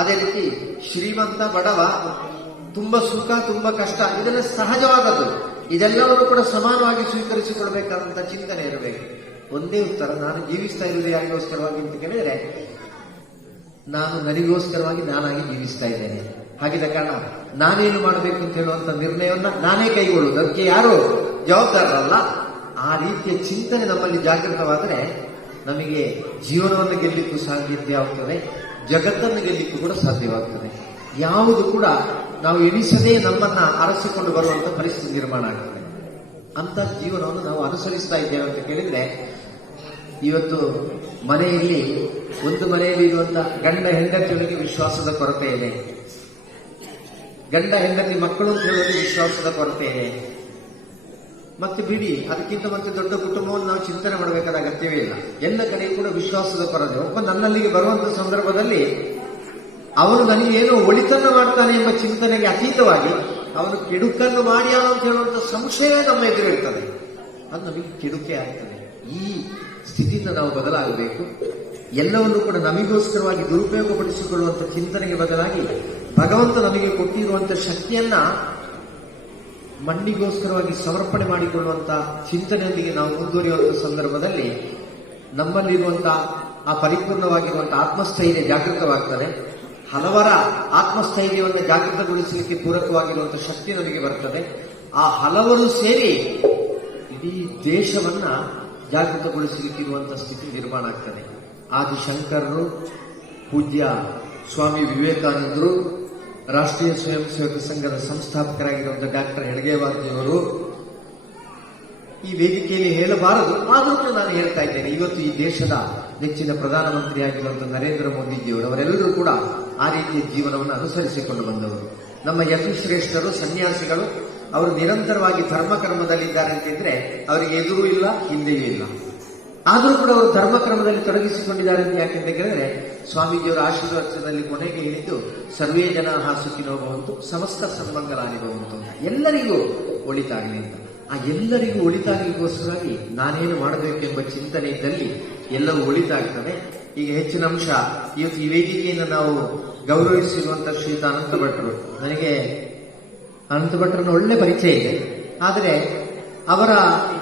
ಅದೇ ರೀತಿ ಶ್ರೀಮಂತ ಬಡವ, ತುಂಬಾ ಸುಖ ತುಂಬಾ ಕಷ್ಟ, ಇದೆಲ್ಲ ಸಹಜವಾದದ್ದು. ಇದೆಲ್ಲವನ್ನು ಕೂಡ ಸಮಾನವಾಗಿ ಸ್ವೀಕರಿಸಿಕೊಳ್ಬೇಕಾದಂತ ಚಿಂತನೆ ಇರಬೇಕು. ಒಂದೇ ಉತ್ತರ, ನಾನು ಜೀವಿಸ್ತಾ ಇರುವುದು ಯಾರಿಗೋಸ್ಕರವಾಗಿ ಅಂತ ಕೇಳಿದ್ರೆ ನಾನು ನನಗೋಸ್ಕರವಾಗಿ ನಾನಾಗಿ ಜೀವಿಸ್ತಾ ಇದ್ದೇನೆ. ಹಾಗಿದ್ದ ಕಾರಣ ನಾನೇನು ಮಾಡಬೇಕು ಅಂತ ಹೇಳುವಂತ ನಿರ್ಣಯವನ್ನ ನಾನೇ ಕೈಗೊಳ್ಳುವುದು, ಅದಕ್ಕೆ ಯಾರು ಜವಾಬ್ದಾರರಲ್ಲ. ಆ ರೀತಿಯ ಚಿಂತನೆ ನಮ್ಮಲ್ಲಿ ಜಾಗೃತವಾದರೆ ನಮಗೆ ಜೀವನವನ್ನು ಗೆಲ್ಲಿಕ್ಕೂ ಸಾಧ್ಯವಾಗ್ತದೆ, ಜಗತ್ತನ್ನು ಗೆಲ್ಲಿಕ್ಕೂ ಕೂಡ ಸಾಧ್ಯವಾಗ್ತದೆ. ಯಾವುದು ಕೂಡ ನಾವು ಎಣಿಸದೇ ನಮ್ಮನ್ನ ಅರಸಿಕೊಂಡು ಬರುವಂತ ಪರಿಸ್ಥಿತಿ ನಿರ್ಮಾಣ ಆಗ್ತದೆ. ಅಂತ ಜೀವನವನ್ನು ನಾವು ಅನುಸರಿಸ್ತಾ ಇದ್ದೇವೆ ಅಂತ ಕೇಳಿದ್ರೆ ಇವತ್ತು ಮನೆಯಲ್ಲಿ ಒಂದು ಮನೆಯಲ್ಲಿ ಇರುವಂತಹ ಗಂಡ ಹೆಂಡತಿಯೊಳಗೆ ವಿಶ್ವಾಸದ ಕೊರತೆ ಇದೆ, ಗಂಡ ಹೆಂಡತಿ ಮಕ್ಕಳು ಅಂತ ಹೇಳೋದು ವಿಶ್ವಾಸದ ಕೊರತೆ ಇದೆ. ಮತ್ತೆ ಬಿಡಿ, ಅದಕ್ಕಿಂತ ಮತ್ತೆ ದೊಡ್ಡ ಕುಟುಂಬವನ್ನು ನಾವು ಚಿಂತನೆ ಮಾಡಬೇಕಾದ ಅಗತ್ಯವೇ ಇಲ್ಲ. ಎಲ್ಲ ಕಡೆಯೂ ಕೂಡ ವಿಶ್ವಾಸದ ಕೊರತೆ. ಒಬ್ಬ ನನ್ನಲ್ಲಿಗೆ ಬರುವಂತಹ ಸಂದರ್ಭದಲ್ಲಿ ಅವನು ನನಗೇನೋ ಒಳಿತನ್ನು ಮಾಡ್ತಾನೆ ಎಂಬ ಚಿಂತನೆಗೆ ಅತೀತವಾಗಿ ಅವನು ಕೆಡುಕನ್ನು ಮಾಡ್ಯಾನ ಅಂತ ಹೇಳುವಂತ ಸಂಶಯವೇ ನಮ್ಮ ಎದುರಿರ್ತದೆ. ಅದು ನಮಗೆ ಕೆಡುಕೆ ಆಗ್ತದೆ. ಈ ಸ್ಥಿತಿಯಿಂದ ನಾವು ಬದಲಾಗಬೇಕು. ಎಲ್ಲವನ್ನೂ ಕೂಡ ನಮಗೋಸ್ಕರವಾಗಿ ದುರುಪಯೋಗಪಡಿಸಿಕೊಳ್ಳುವಂತ ಚಿಂತನೆಗೆ ಬದಲಾಗಿ ಭಗವಂತ ನಮಗೆ ಕೊಟ್ಟಿರುವಂತಹ ಶಕ್ತಿಯನ್ನ ಮಣ್ಣಿಗೋಸ್ಕರವಾಗಿ ಸಮರ್ಪಣೆ ಮಾಡಿಕೊಳ್ಳುವಂತಹ ಚಿಂತನೆಯೊಂದಿಗೆ ನಾವು ಮುಂದುವರಿಯುವಂತಹ ಸಂದರ್ಭದಲ್ಲಿ ನಮ್ಮಲ್ಲಿರುವಂತಹ ಆ ಪರಿಪೂರ್ಣವಾಗಿರುವಂತಹ ಆತ್ಮಸ್ಥೈರ್ಯ ಜಾಗೃತವಾಗ್ತದೆ. ಹಲವರ ಆತ್ಮಸ್ಥೈರ್ಯವನ್ನು ಜಾಗೃತಗೊಳಿಸಲಿಕ್ಕೆ ಪೂರಕವಾಗಿರುವಂತಹ ಶಕ್ತಿ ನಮಗೆ ಬರ್ತದೆ. ಆ ಹಲವರು ಸೇರಿ ಇಡೀ ದೇಶವನ್ನ ಜಾಗೃತಗೊಳಿಸಲಿಕ್ಕಿರುವಂತಹ ಸ್ಥಿತಿ ನಿರ್ಮಾಣ ಆಗ್ತದೆ. ಆದಿಶಂಕರರು, ಪೂಜ್ಯ ಸ್ವಾಮಿ ವಿವೇಕಾನಂದರು, ರಾಷ್ಟ್ರೀಯ ಸ್ವಯಂ ಸೇವಕ ಸಂಘದ ಸಂಸ್ಥಾಪಕರಾಗಿರುವಂತಹ ಡಾಕ್ಟರ್ ಹೆಡ್ಗೇವಾರ್ಜಿಯವರು ಈ ವೇದಿಕೆಯಲ್ಲಿ ಹೇಳಬಾರದು, ಆದರೂ ಕೂಡ ನಾನು ಹೇಳ್ತಾ ಇದ್ದೇನೆ. ಇವತ್ತು ಈ ದೇಶದ ನೆಚ್ಚಿನ ಪ್ರಧಾನಮಂತ್ರಿಯಾಗಿರುವಂತಹ ನರೇಂದ್ರ ಮೋದಿಜಿಯವರು, ಅವರೆಲ್ಲರೂ ಕೂಡ ಆ ರೀತಿಯ ಜೀವನವನ್ನು ಅನುಸರಿಸಿಕೊಂಡು ಬಂದವರು. ನಮ್ಮ ಯತಿಶ್ರೇಷ್ಠರು, ಸನ್ಯಾಸಿಗಳು, ಅವರು ನಿರಂತರವಾಗಿ ಧರ್ಮಕರ್ಮದಲ್ಲಿದ್ದಾರೆ ಅಂತಿದ್ರೆ ಅವರಿಗೆ ಎದುರು ಇಲ್ಲ, ಹಿಂದೆಯೂ ಇಲ್ಲ. ಆದರೂ ಕೂಡ ಅವರು ಧರ್ಮಕ್ರಮದಲ್ಲಿ ತೊಡಗಿಸಿಕೊಂಡಿದ್ದಾರೆ ಅಂತ ಯಾಕೆಂತ ಕೇಳಿದ್ರೆ, ಸ್ವಾಮೀಜಿಯವರ ಆಶೀರ್ವಾದದಲ್ಲಿ ಕೊನೆಗೆ ಹೇಳಿದ್ದು ಸರ್ವೇ ಜನ ಸುಖಿನೋ ಭವಂತು, ಸಮಸ್ತ ಸನ್ಮಂಗಲಾನಿ ಭವಂತು, ಎಲ್ಲರಿಗೂ ಒಳಿತಾಗಲಿ ಅಂತ. ಆ ಎಲ್ಲರಿಗೂ ಒಳಿತಾಗಲಿಗೋಸ್ಕರವಾಗಿ ನಾನೇನು ಮಾಡಬೇಕೆಂಬ ಚಿಂತನೆ ಇದ್ದಲ್ಲಿ ಎಲ್ಲವೂ ಒಳಿತಾಗ್ತದೆ. ಈಗ ಹೆಚ್ಚಿನ ಅಂಶ ಇವತ್ತು ಈ ವೇದಿಕೆಯನ್ನು ನಾವು ಗೌರವಿಸಿರುವಂತಹ ಶ್ರೀಯುತ ಅನಂತ ಭಟ್ರು. ನನಗೆ ಅನಂತ ಭಟ್ರನ್ನ ಒಳ್ಳೆ ಪರಿಚಯ ಇದೆ, ಆದರೆ ಅವರ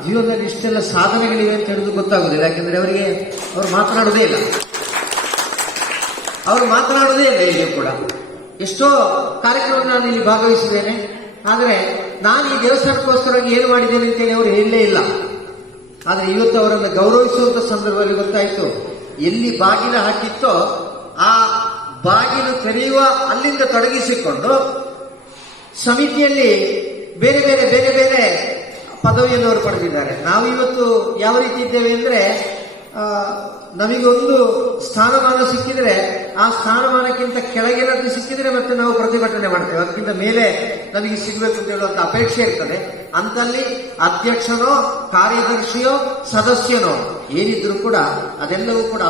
ಜೀವನದಲ್ಲಿ ಇಷ್ಟೆಲ್ಲ ಸಾಧನೆಗಳಿವೆ ಅಂತ ಹೇಳಿದ್ರು ಗೊತ್ತಾಗುದಿಲ್ಲ. ಯಾಕೆಂದ್ರೆ ಅವರು ಮಾತನಾಡುವುದೇ ಇಲ್ಲ, ಇಲ್ಲಿ ಕೂಡ. ಎಷ್ಟೋ ಕಾರ್ಯಕ್ರಮ ನಾನು ಇಲ್ಲಿ ಭಾಗವಹಿಸಿದ್ದೇನೆ, ಆದರೆ ನಾನು ಈ ದೇವಸ್ಥಾನಕ್ಕೋಸ್ಕರವಾಗಿ ಏನು ಮಾಡಿದ್ದೇನೆ ಅಂತೇಳಿ ಅವರು ಹೇಳಲೇ ಇಲ್ಲ. ಆದರೆ ಇವತ್ತು ಅವರನ್ನು ಗೌರವಿಸುವಂತ ಸಂದರ್ಭದಲ್ಲಿ ಗೊತ್ತಾಯಿತು, ಎಲ್ಲಿ ಬಾಗಿಲು ಹಾಕಿತ್ತೋ ಆ ಬಾಗಿಲು ತೆರೆಯುವ ಅಲ್ಲಿಂದ ತೊಡಗಿಸಿಕೊಂಡು ಸಮಿತಿಯಲ್ಲಿ ಬೇರೆ ಬೇರೆ ಪದವಿಯನ್ನು ಅವರು ಪಡೆದಿದ್ದಾರೆ. ನಾವು ಇವತ್ತು ಯಾವ ರೀತಿ ಇದ್ದೇವೆ ಅಂದ್ರೆ, ನಮಗೊಂದು ಸ್ಥಾನಮಾನ ಸಿಕ್ಕಿದ್ರೆ ಆ ಸ್ಥಾನಮಾನಕ್ಕಿಂತ ಕೆಳಗಿನದ್ದು ಸಿಕ್ಕಿದ್ರೆ ಮತ್ತೆ ನಾವು ಪ್ರತಿಭಟನೆ ಮಾಡ್ತೇವೆ, ಅದಕ್ಕಿಂತ ಮೇಲೆ ನಮಗೆ ಸಿಗಬೇಕು ಅಂತ ಹೇಳುವಂತ ಅಪೇಕ್ಷೆ ಇರ್ತದೆ. ಅಂತಲ್ಲಿ ಅಧ್ಯಕ್ಷನೋ, ಕಾರ್ಯದರ್ಶಿಯೋ, ಸದಸ್ಯನೋ ಏನಿದ್ರು ಕೂಡ ಅದೆಲ್ಲವೂ ಕೂಡ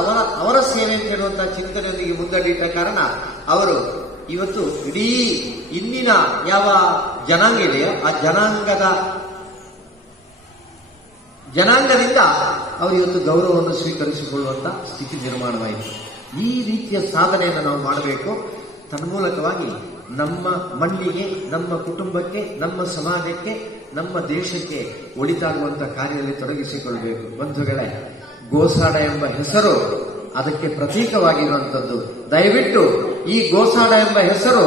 ಅವರ ಸೇವೆ ಅಂತ ಹೇಳುವಂತಹ ಚಿಂತನೆಯೊಂದಿಗೆ ಮುನ್ನಡೆಯಿಟ್ಟ ಕಾರಣ ಅವರು ಇವತ್ತು ಇಡೀ ಇಂದಿನ ಯಾವ ಜನಾಂಗ ಇದೆಯೋ ಆ ಜನಾಂಗದಿಂದ ಅವರು ಇವತ್ತು ಗೌರವವನ್ನು ಸ್ವೀಕರಿಸಿಕೊಳ್ಳುವಂತ ಸ್ಥಿತಿ ನಿರ್ಮಾಣವಾಯಿತು. ಈ ರೀತಿಯ ಸಾಧನೆಯನ್ನು ನಾವು ಮಾಡಬೇಕು. ತನ್ಮೂಲಕವಾಗಿ ನಮ್ಮ ಮಣ್ಣಿಗೆ, ನಮ್ಮ ಕುಟುಂಬಕ್ಕೆ, ನಮ್ಮ ಸಮಾಜಕ್ಕೆ, ನಮ್ಮ ದೇಶಕ್ಕೆ ಒಳಿತಾಗುವಂತಹ ಕಾರ್ಯದಲ್ಲಿ ತೊಡಗಿಸಿಕೊಳ್ಳಬೇಕು. ಬಂಧುಗಳೇ, ಗೋಸಾಡ ಎಂಬ ಹೆಸರು ಅದಕ್ಕೆ ಪ್ರತೀಕವಾಗಿರುವಂಥದ್ದು. ದಯವಿಟ್ಟು ಈ ಗೋಸಾಡ ಎಂಬ ಹೆಸರು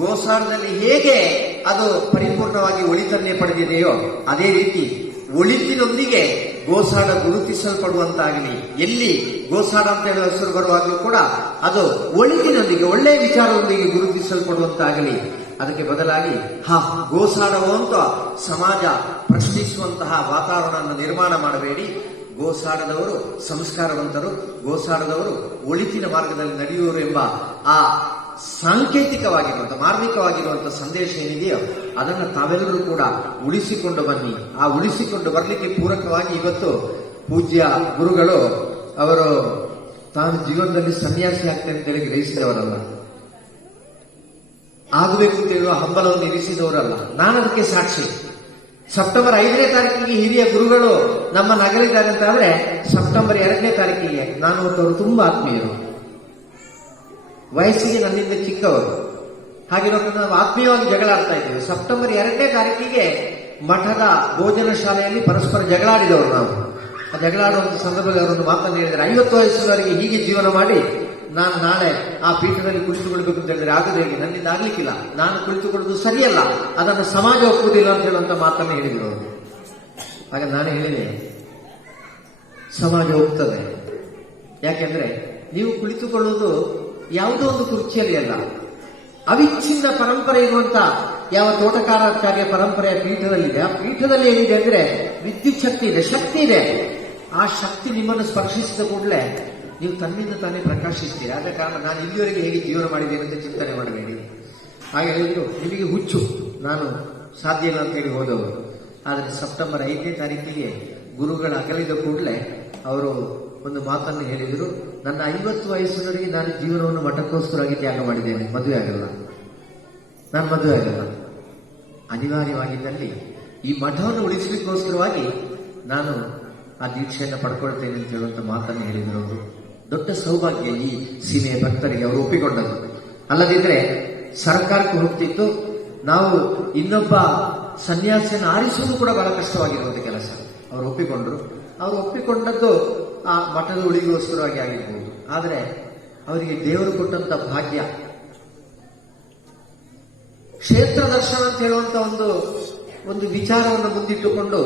ಗೋಸಾಡದಲ್ಲಿ ಹೇಗೆ ಅದು ಪರಿಪೂರ್ಣವಾಗಿ ಒಳಿತನ್ನೇ ಪಡೆದಿದೆಯೋ ಅದೇ ರೀತಿ ಒಳಿತಿನೊಂದಿಗೆ ಗೋಸಾಡ ಗುರುತಿಸಲ್ಪಡುವಂತಾಗಲಿ. ಎಲ್ಲಿ ಗೋಸಾಡ ಅಂತ ಹೇಳುವ ಹೆಸರು ಬರುವಾಗಲೂ ಕೂಡ ಅದು ಒಳಿತಿನೊಂದಿಗೆ, ಒಳ್ಳೆಯ ವಿಚಾರದೊಂದಿಗೆ ಗುರುತಿಸಲ್ಪಡುವಂತಾಗಲಿ. ಅದಕ್ಕೆ ಬದಲಾಗಿ ಗೋಸಾಡವೋ ಅಂತ ಸಮಾಜ ಪ್ರಶ್ನಿಸುವಂತಹ ವಾತಾವರಣವನ್ನು ನಿರ್ಮಾಣ ಮಾಡಬೇಡಿ. ಗೋಸಾಡದವರು ಸಂಸ್ಕಾರವಂತರು, ಗೋಸಾಡದವರು ಒಳಿತಿನ ಮಾರ್ಗದಲ್ಲಿ ನಡೆಯುವರು ಎಂಬ ಆ ಸಾಂಕೇತಿಕವಾಗಿರುವಂತಹ, ಮಾರ್ಮಿಕವಾಗಿರುವಂತಹ ಸಂದೇಶ ಏನಿದೆಯೋ ಅದನ್ನು ತಾವೆಲ್ಲರೂ ಕೂಡ ಉಳಿಸಿಕೊಂಡು ಬನ್ನಿ. ಆ ಉಳಿಸಿಕೊಂಡು ಬರಲಿಕ್ಕೆ ಪೂರಕವಾಗಿ ಇವತ್ತು ಪೂಜ್ಯ ಗುರುಗಳು ಅವರು ತಾನು ಜೀವನದಲ್ಲಿ ಸನ್ಯಾಸಿ ಆಗ್ತೇನೆ ಅಂತೇಳಿ ಗ್ರಹಿಸಿದವರಲ್ಲ, ಆಗಬೇಕು ಅಂತ ಹೇಳುವ ಹಂಬಲವನ್ನು ಇರಿಸಿದವರಲ್ಲ. ನಾನು ಅದಕ್ಕೆ ಸಾಕ್ಷಿ. ಸೆಪ್ಟೆಂಬರ್ 5ನೇ ತಾರೀಕಿಗೆ ಹಿರಿಯ ಗುರುಗಳು ನಮ್ಮ ನಗರಿದ್ದಾರೆ ಅಂತ ಆದ್ರೆ ಸೆಪ್ಟೆಂಬರ್ 2ನೇ ತಾರೀಕಿಗೆ ನಾನು ಅವರು ತುಂಬಾ ಆತ್ಮೀಯರು, ವಯಸ್ಸಿಗೆ ನನ್ನಿಂದ ಚಿಕ್ಕವರು. ಹಾಗಿರೋದ್ರಿಂದ ನಾವು ಆತ್ಮೀಯವಾಗಿ ಜಗಳ ಆಡ್ತಾ ಇದ್ದೇವೆ. ಸೆಪ್ಟೆಂಬರ್ 2ನೇ ತಾರೀಕಿಗೆ ಮಠದ ಭೋಜನ ಶಾಲೆಯಲ್ಲಿ ಪರಸ್ಪರ ಜಗಳಾಡಿದವರು ನಾವು. ಆ ಜಗಳಾಡುವಂತ ಸಂದರ್ಭದಲ್ಲಿ ಅವರೊಂದು ಮಾತನ್ನು ಹೇಳಿದರೆ, 50 ವಯಸ್ಸಿನವರಿಗೆ ಹೀಗೆ ಜೀವನ ಮಾಡಿ ನಾನು ನಾಳೆ ಆ ಪೀಠದಲ್ಲಿ ಕುಳಿತುಕೊಳ್ಬೇಕು ಅಂತ ಹೇಳಿದ್ರೆ ಆಗುದು ಹೇಗೆ? ನನ್ನಿಂದ ಆಗ್ಲಿಕ್ಕಿಲ್ಲ, ನಾನು ಕುಳಿತುಕೊಳ್ಳುವುದು ಸರಿಯಲ್ಲ, ಅದನ್ನು ಸಮಾಜ ಒಪ್ಪುವುದಿಲ್ಲ ಅಂತ ಹೇಳುವಂತ ಮಾತನ್ನು ಹೇಳಿದ್ರು ಅವರು. ಆಗ ನಾನು ಹೇಳಿದೆ, ಸಮಾಜ ಒಪ್ತದೆ. ಯಾಕೆಂದ್ರೆ ನೀವು ಕುಳಿತುಕೊಳ್ಳುವುದು ಯಾವುದೋ ಒಂದು ಕುರ್ಚಿಯಲ್ಲಿ ಅಲ್ಲ, ಅವಿಚ್ಛಿನ್ನ ಪರಂಪರೆ ಇರುವಂತ ಯಾವ ತೋಟಕಾರಾಚಾರ್ಯ ಪರಂಪರೆಯ ಪೀಠದಲ್ಲಿದೆ. ಆ ಪೀಠದಲ್ಲಿ ಏನಿದೆ ಅಂದ್ರೆ ವಿದ್ಯುತ್ ಶಕ್ತಿ ಇದೆ, ಆ ಶಕ್ತಿ ನಿಮ್ಮನ್ನು ಸ್ಪರ್ಶಿಸಿದ ಕೂಡಲೇ ನೀವು ತನ್ನಿಂದ ತಾನೇ ಪ್ರಕಾಶಿಸ್ತೀರಿ. ಆದ ಕಾರಣ ನಾನು ಇಲ್ಲಿವರೆಗೆ ಹೇಗೆ ಜೀವನ ಮಾಡಿದ್ದೇನೆ ಅಂತ ಚಿಂತನೆ ಮಾಡಬೇಡಿ. ಹಾಗೆ ಹೇಳಿದ್ರು, ನಿಮಗೆ ಹುಚ್ಚು, ನಾನು ಸಾಧ್ಯ ಇಲ್ಲ ಅಂತ ಹೇಳಿ ಹೋದವರು. ಆದರೆ ಸೆಪ್ಟೆಂಬರ್ 5ನೇ ತಾರೀಕಿಗೆ ಗುರುಗಳ ಅಗಲಿದ ಕೂಡಲೇ ಅವರು ಒಂದು ಮಾತನ್ನು ಹೇಳಿದರು, ನನ್ನ 50 ವಯಸ್ಸಿನವರೆಗೆ ನಾನು ಜೀವನವನ್ನು ಮಠಕ್ಕೋಸ್ಕರವಾಗಿ ತ್ಯಾಗ ಮಾಡಿದ್ದೇನೆ, ಮದುವೆ ಆಗಲ್ಲ, ನಾನು ಮದುವೆ ಆಗಲ್ಲ. ಅನಿವಾರ್ಯವಾಗಿದ್ದಲ್ಲಿ ಈ ಮಠವನ್ನು ಉಳಿಸಲಿಕ್ಕೋಸ್ಕರವಾಗಿ ನಾನು ಆ ದೀಕ್ಷೆಯನ್ನು ಪಡ್ಕೊಳ್ತೇನೆ ಅಂತ ಹೇಳುವಂತ ಮಾತನ್ನು ಹೇಳಿದರು ಅವರು. ದೊಡ್ಡ ಸೌಭಾಗ್ಯ ಈ ಸೀಮೆಯ ಭಕ್ತರಿಗೆ ಅವರು ಒಪ್ಪಿಕೊಂಡದ್ದು. ಅಲ್ಲದಿದ್ರೆ ಸರ್ಕಾರಕ್ಕೆ ಹೋಗ್ತಿತ್ತು, ನಾವು ಇನ್ನೊಬ್ಬ ಸನ್ಯಾಸಿಯನ್ನು ಆರಿಸುವುದು ಕೂಡ ಬಹಳ ಕಷ್ಟವಾಗಿರುವಂತ ಕೆಲಸ. ಅವರು ಒಪ್ಪಿಕೊಂಡ್ರು. ಅವರು ಒಪ್ಪಿಕೊಂಡದ್ದು ಆ ಮಠದ ಉಳಿಗೋಸ್ಕರವಾಗಿ ಆಗಿರ್ಬೋದು. ಆದರೆ ಅವರಿಗೆ ದೇವರು ಕೊಟ್ಟಂತ ಭಾಗ್ಯ, ಕ್ಷೇತ್ರ ದರ್ಶನ ಅಂತ ಹೇಳುವಂತ ಒಂದು ವಿಚಾರವನ್ನು ಮುಂದಿಟ್ಟುಕೊಂಡು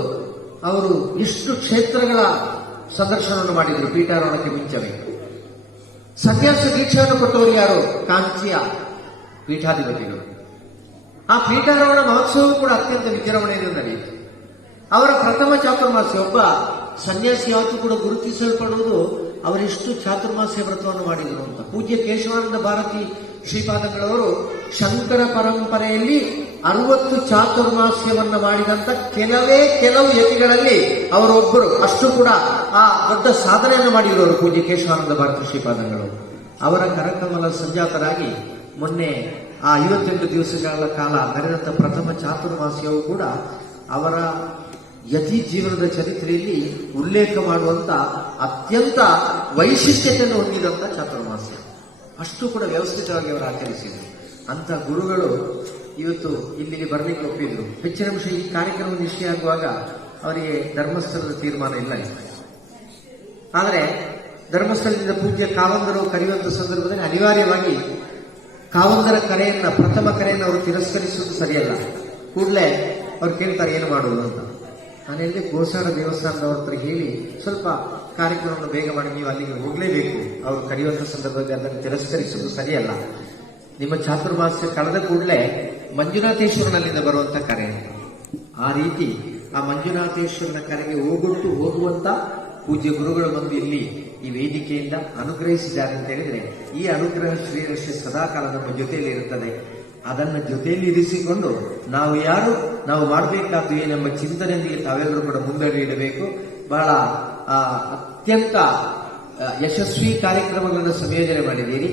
ಅವರು ಇಷ್ಟು ಕ್ಷೇತ್ರಗಳ ಸಂದರ್ಶನವನ್ನು ಮಾಡಿದ್ರು ಪೀಠಾರೋಹಣಕ್ಕೆ ಮುಂಚೆವೇ. ಸನ್ಯಾಸ ದೀಕ್ಷೆಯನ್ನು ಕೊಟ್ಟವರು ಯಾರು? ಕಾಂಚಿಯ ಪೀಠಾಧಿಪತಿಗಳು. ಆ ಪೀಠಾರೋಹಣ ಮಹೋತ್ಸವ ಕೂಡ ಅತ್ಯಂತ ವಿಜೃಂಭಣೆಯಿಂದ ನಡೆಯಿತು. ಅವರ ಪ್ರಥಮ ಚಾತುರ್ಮಾಸ್ಯ, ಒಬ್ಬ ಸನ್ಯಾಸಿ ಯಾವತ್ತೂ ಕೂಡ ಗುರುತಿಸಲ್ಪಡುವುದು ಅವರೆಷ್ಟು ಚಾತುರ್ಮಾಸ್ಯ ವ್ರತವನ್ನು ಮಾಡಿದರು ಅಂತ. ಪೂಜ್ಯ ಕೇಶವಾನಂದ ಭಾರತಿ ಶ್ರೀಪಾದಂಗಳವರು ಶಂಕರ ಪರಂಪರೆಯಲ್ಲಿ 60 ಚಾತುರ್ಮಾಸ್ಯವನ್ನ ಮಾಡಿದಂತ ಕೆಲವು ಯತಿಗಳಲ್ಲಿ ಅವರೊಬ್ಬರು. ಅಷ್ಟು ಕೂಡ ಆ ದೊಡ್ಡ ಸಾಧನೆಯನ್ನು ಮಾಡಿರೋರು ಪೂಜ್ಯ ಕೇಶವಾನಂದ ಭಾರತಿ ಶ್ರೀಪಾದಂಗಳವರು. ಅವರ ಕರಕಮಲ ಸಂಜಾತರಾಗಿ ಮೊನ್ನೆ ಆ 58 ದಿವಸಗಳ ಕಾಲ ನಡೆದಂತ ಪ್ರಥಮ ಚಾತುರ್ಮಾಸ್ಯವು ಕೂಡ ಅವರ ಯತಿ ಜೀವನದ ಚರಿತ್ರೆಯಲ್ಲಿ ಉಲ್ಲೇಖ ಮಾಡುವಂತ ಅತ್ಯಂತ ವೈಶಿಷ್ಟ್ಯತೆಯನ್ನು ಹೊಂದಿದಂತ ಚಾತುರ್ಮಾಸ್ಯ. ಅಷ್ಟು ಕೂಡ ವ್ಯವಸ್ಥಿತವಾಗಿ ಅವರು ಆಚರಿಸಿದರು. ಅಂತ ಗುರುಗಳು ಇವತ್ತು ಇಲ್ಲಿಗೆ ಬರಲಿಕ್ಕೆ ಒಪ್ಪಿದ್ರು. ಹೆಚ್ಚಿನ ಅಂಶ ಈ ಕಾರ್ಯಕ್ರಮ ನಿಶ್ಚಯ ಆಗುವಾಗ ಅವರಿಗೆ ಧರ್ಮಸ್ಥಳದ ತೀರ್ಮಾನ ಇಲ್ಲ. ಆದರೆ ಧರ್ಮಸ್ಥಳದಿಂದ ಪೂಜ್ಯ ಕಾವಂದರು ಕರೆಯುವಂತ ಸಂದರ್ಭದಲ್ಲಿ ಅನಿವಾರ್ಯವಾಗಿ ಕಾವಂದರ ಕರೆಯನ್ನ, ಪ್ರಥಮ ಕರೆಯನ್ನು ಅವರು ತಿರಸ್ಕರಿಸುವುದು ಸರಿಯಲ್ಲ. ಕೂಡಲೇ ಅವ್ರು ಕೇಳ್ತಾರೆ ಏನು ಮಾಡುವುದು ಅಂತ. ನಾನು ಹೇಳಿದೆ, ಗೋಸಾಡ ದೇವಸ್ಥಾನದವ್ರ ಹತ್ರ ಹೇಳಿ ಸ್ವಲ್ಪ ಕಾರ್ಯಕ್ರಮವನ್ನು ಬೇಗ ಮಾಡಿ ನೀವು ಅಲ್ಲಿಗೆ ಹೋಗಲೇಬೇಕು. ಅವರು ಕರೆಯುವಂತ ಸಂದರ್ಭದಲ್ಲಿ ಅದನ್ನು ತಿರಸ್ಕರಿಸುವುದು ಸರಿಯಲ್ಲ. ನಿಮ್ಮ ಚಾತುರ್ಮಾಸ್ಯ ಕಳೆದ ಕೂಡಲೇ ಮಂಜುನಾಥೇಶ್ವರನಲ್ಲಿಂದ ಬರುವಂತ ಕರೆ. ಆ ರೀತಿ ಆ ಮಂಜುನಾಥೇಶ್ವರನ ಕರೆಗೆ ಹೋಗುವಂತ ಪೂಜ್ಯ ಗುರುಗಳು ಬಂದು ಇಲ್ಲಿ ಈ ವೇದಿಕೆಯಿಂದ ಅನುಗ್ರಹಿಸಿದ್ದಾರೆ ಅಂತ ಹೇಳಿದ್ರೆ, ಈ ಅನುಗ್ರಹ ಶ್ರೀರಶ್ರೀ ಸದಾಕಾಲ ನಮ್ಮ ಜೊತೆಯಲ್ಲಿ ಇರುತ್ತದೆ. ಅದನ್ನು ಜೊತೆಯಲ್ಲಿ ಇರಿಸಿಕೊಂಡು ನಾವು ಯಾರು, ನಾವು ಮಾಡಬೇಕಾದ್ದು ಏನೆಂಬ ಚಿಂತನೆಯೊಂದಿಗೆ ತಾವೆಲ್ಲರೂ ಕೂಡ ಮುಂದಡಿಯಿಡಬೇಕು. ಬಹಳ ಅತ್ಯಂತ ಯಶಸ್ವಿ ಕಾರ್ಯಕ್ರಮಗಳನ್ನು ಸಂಯೋಜನೆ ಮಾಡಿದ್ದೀರಿ.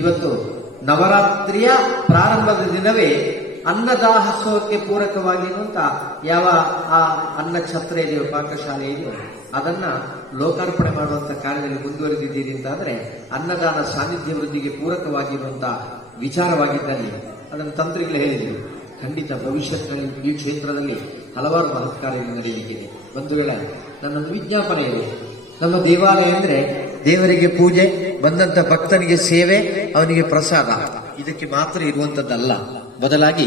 ಇವತ್ತು ನವರಾತ್ರಿಯ ಪ್ರಾರಂಭದ ದಿನವೇ ಅನ್ನದಾಹೋತ್ಸವಕ್ಕೆ ಪೂರಕವಾಗಿರುವಂತ ಯಾವ ಆ ಅನ್ನ ಛತ್ರ ಇದೆಯೋ, ಪಾಕಶಾಲೆ ಇದೆಯೋ, ಅದನ್ನ ಲೋಕಾರ್ಪಣೆ ಮಾಡುವಂತ ಕಾರ್ಯದಲ್ಲಿ ಮುಂದುವರೆದಿದ್ದೀರಿ ಅಂತಾದ್ರೆ ಅನ್ನದಾನ ಸಾನ್ನಿಧ್ಯ ವೃದ್ಧಿಗೆ ಪೂರಕವಾಗಿರುವಂತಹ ವಿಚಾರವಾಗಿದ್ದಲ್ಲಿ ಅದನ್ನು ತಂತ್ರಿಗಳು ಹೇಳಿದರು. ಖಂಡಿತ ಭವಿಷ್ಯದಲ್ಲಿ ಈ ಕ್ಷೇತ್ರದಲ್ಲಿ ಹಲವಾರು ಮಹತ್ ಕಾರ್ಯಗಳು ನಡೆಯಲಿಕ್ಕಿದೆ. ಬಂಧುಗಳೇ, ನನ್ನೊಂದು ವಿಜ್ಞಾಪನೆ ಇದೆ. ನಮ್ಮ ದೇವಾಲಯ ಅಂದ್ರೆ ದೇವರಿಗೆ ಪೂಜೆ, ಬಂದಂತ ಭಕ್ತನಿಗೆ ಸೇವೆ, ಅವನಿಗೆ ಪ್ರಸಾದ, ಇದಕ್ಕೆ ಮಾತ್ರ ಇರುವಂತದ್ದಲ್ಲ. ಬದಲಾಗಿ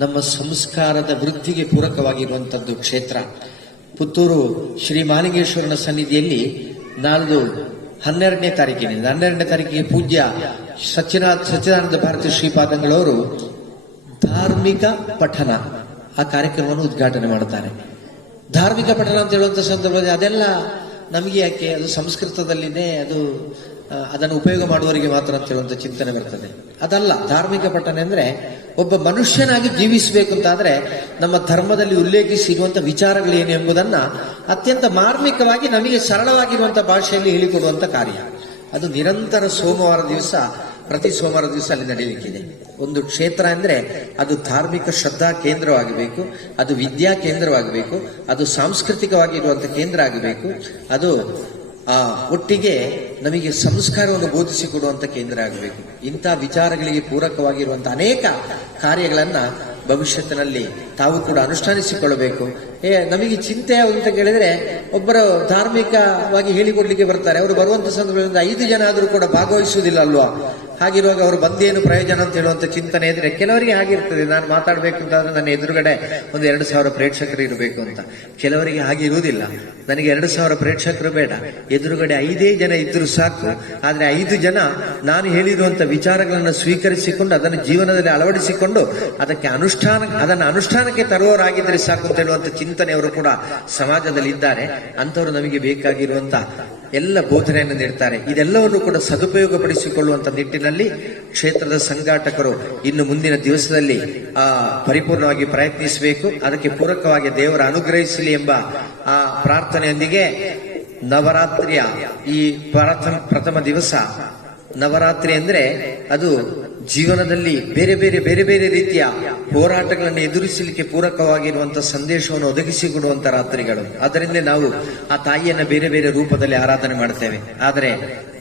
ನಮ್ಮ ಸಂಸ್ಕಾರದ ವೃದ್ಧಿಗೆ ಪೂರಕವಾಗಿರುವಂತದ್ದು ಕ್ಷೇತ್ರ. ಪುತ್ತೂರು ಶ್ರೀ ಮಾಲಿಂಗೇಶ್ವರನ ಸನ್ನಿಧಿಯಲ್ಲಿ ನಾಳ್ದು 12ನೇ ತಾರೀಕಿಗೆ ಪೂಜ್ಯ ಸಚ್ಚಿದಾನಂದ ಭಾರತಿ ಶ್ರೀಪಾದಂಗಳವರು ಧಾರ್ಮಿಕ ಪಠನ ಆ ಕಾರ್ಯಕ್ರಮವನ್ನು ಉದ್ಘಾಟನೆ ಮಾಡುತ್ತಾರೆ. ಧಾರ್ಮಿಕ ಪಠನ ಅಂತ ಹೇಳುವಂತ ಸಂದರ್ಭದಲ್ಲಿ ಅದೆಲ್ಲ ನಮಗೆ ಯಾಕೆ, ಅದು ಸಂಸ್ಕೃತದಲ್ಲಿದೆ, ಅದನ್ನು ಉಪಯೋಗ ಮಾಡುವವರಿಗೆ ಮಾತ್ರ ಅಂತ ಹೇಳುವಂತ ಚಿಂತನೆ ಬರ್ತದೆ. ಅದಲ್ಲ, ಧಾರ್ಮಿಕ ಪಠನೆ ಅಂದ್ರೆ ಒಬ್ಬ ಮನುಷ್ಯನಾಗಿ ಜೀವಿಸಬೇಕು ಅಂತಾದ್ರೆ ನಮ್ಮ ಧರ್ಮದಲ್ಲಿ ಉಲ್ಲೇಖಿಸಿರುವಂತ ವಿಚಾರಗಳೇನು ಎಂಬುದನ್ನ ಅತ್ಯಂತ ಮಾರ್ಮಿಕವಾಗಿ ನಮಗೆ ಸರಳವಾಗಿರುವಂತಹ ಭಾಷೆಯಲ್ಲಿ ಹೇಳಿಕೊಡುವಂತ ಕಾರ್ಯ. ಅದು ನಿರಂತರ ಪ್ರತಿ ಸೋಮವಾರ ದಿವಸ ಅಲ್ಲಿ ನಡೆಯಲಿಕ್ಕಿದೆ. ಒಂದು ಕ್ಷೇತ್ರ ಅಂದ್ರೆ ಅದು ಧಾರ್ಮಿಕ ಶ್ರದ್ಧಾ ಕೇಂದ್ರವಾಗಬೇಕು, ಅದು ವಿದ್ಯಾ ಕೇಂದ್ರವಾಗಬೇಕು, ಅದು ಸಾಂಸ್ಕೃತಿಕವಾಗಿರುವಂತಹ ಕೇಂದ್ರ ಆಗಬೇಕು, ಅದು ಒಟ್ಟಿಗೆ ನಮಗೆ ಸಂಸ್ಕಾರವನ್ನು ಬೋಧಿಸಿಕೊಡುವಂತ ಕೇಂದ್ರ ಆಗಬೇಕು. ಇಂಥ ವಿಚಾರಗಳಿಗೆ ಪೂರಕವಾಗಿರುವಂತಹ ಅನೇಕ ಕಾರ್ಯಗಳನ್ನ ಭವಿಷ್ಯತ್ತಿನಲ್ಲಿ ತಾವು ಕೂಡ ಅನುಷ್ಠಾನಿಸಿಕೊಳ್ಳಬೇಕು. ನಮಗೆ ಚಿಂತೆ ಯಾವುದು ಅಂತ ಕೇಳಿದ್ರೆ, ಒಬ್ಬರು ಧಾರ್ಮಿಕವಾಗಿ ಹೇಳಿಕೊಡ್ಲಿಕ್ಕೆ ಬರ್ತಾರೆ, ಅವರು ಬರುವಂತ ಸಂದರ್ಭದಲ್ಲಿ 5 ಜನ ಆದರೂ ಕೂಡ ಭಾಗವಹಿಸುವುದಿಲ್ಲ ಅಲ್ವಾ? ಹಾಗಿರುವಾಗ ಅವರು ಬಂದೇನು ಪ್ರಯೋಜನ ಅಂತ ಹೇಳುವಂತ ಚಿಂತನೆ ಇದ್ರೆ ಕೆಲವರಿಗೆ ಹಾಗಿರ್ತದೆ, ನಾನು ಮಾತಾಡ್ಬೇಕು ಅಂತಾದ್ರೆ ನನ್ನ ಎದುರುಗಡೆ ಒಂದು 2,000 ಪ್ರೇಕ್ಷಕರು ಇರಬೇಕು ಅಂತ. ಕೆಲವರಿಗೆ ಹಾಗೆ ಇರುವುದಿಲ್ಲ, ನನಗೆ 2,000 ಪ್ರೇಕ್ಷಕರು ಬೇಡ, ಎದುರುಗಡೆ 5 ಜನ ಇದ್ರು ಸಾಕು. ಆದ್ರೆ 5 ಜನ ನಾನು ಹೇಳಿರುವಂತ ವಿಚಾರಗಳನ್ನು ಸ್ವೀಕರಿಸಿಕೊಂಡು ಅದನ್ನು ಜೀವನದಲ್ಲಿ ಅಳವಡಿಸಿಕೊಂಡು ಅದನ್ನು ಅನುಷ್ಠಾನಕ್ಕೆ ತರುವವರಾಗಿದ್ರೆ ಸಾಕು ಅಂತ ಹೇಳುವಂತ ಚಿಂತನೆಯವರು ಕೂಡ ಸಮಾಜದಲ್ಲಿ ಇದ್ದಾರೆ. ಅಂತವರು ನಮಗೆ ಬೇಕಾಗಿರುವಂತ ಎಲ್ಲ ಬೋಧನೆಯನ್ನು ನೀಡ್ತಾರೆ. ಇದೆಲ್ಲವನ್ನು ಕೂಡ ಸದುಪಯೋಗಪಡಿಸಿಕೊಳ್ಳುವಂತ ನಿಟ್ಟಿನಲ್ಲಿ ಕ್ಷೇತ್ರದ ಸಂಘಾಟಕರು ಇನ್ನು ಮುಂದಿನ ದಿವಸದಲ್ಲಿ ಪರಿಪೂರ್ಣವಾಗಿ ಪ್ರಯತ್ನಿಸಬೇಕು. ಅದಕ್ಕೆ ಪೂರಕವಾಗಿ ದೇವರ ಅನುಗ್ರಹಿಸಲಿ ಎಂಬ ಆ ಪ್ರಾರ್ಥನೆಯೊಂದಿಗೆ ನವರಾತ್ರಿಯ ಈ ಪ್ರಥಮ ದಿವಸ, ನವರಾತ್ರಿ ಅಂದ್ರೆ ಅದು ಜೀವನದಲ್ಲಿ ಬೇರೆ ಬೇರೆ ರೀತಿಯ ಹೋರಾಟಗಳನ್ನು ಎದುರಿಸಲಿಕ್ಕೆ ಪೂರಕವಾಗಿರುವಂತಹ ಸಂದೇಶವನ್ನು ಒದಗಿಸಿಕೊಡುವಂತಹ ರಾತ್ರಿಗಳು. ಅದರಿಂದ ನಾವು ಆ ತಾಯಿಯನ್ನ ಬೇರೆ ಬೇರೆ ರೂಪದಲ್ಲಿ ಆರಾಧನೆ ಮಾಡ್ತೇವೆ. ಆದರೆ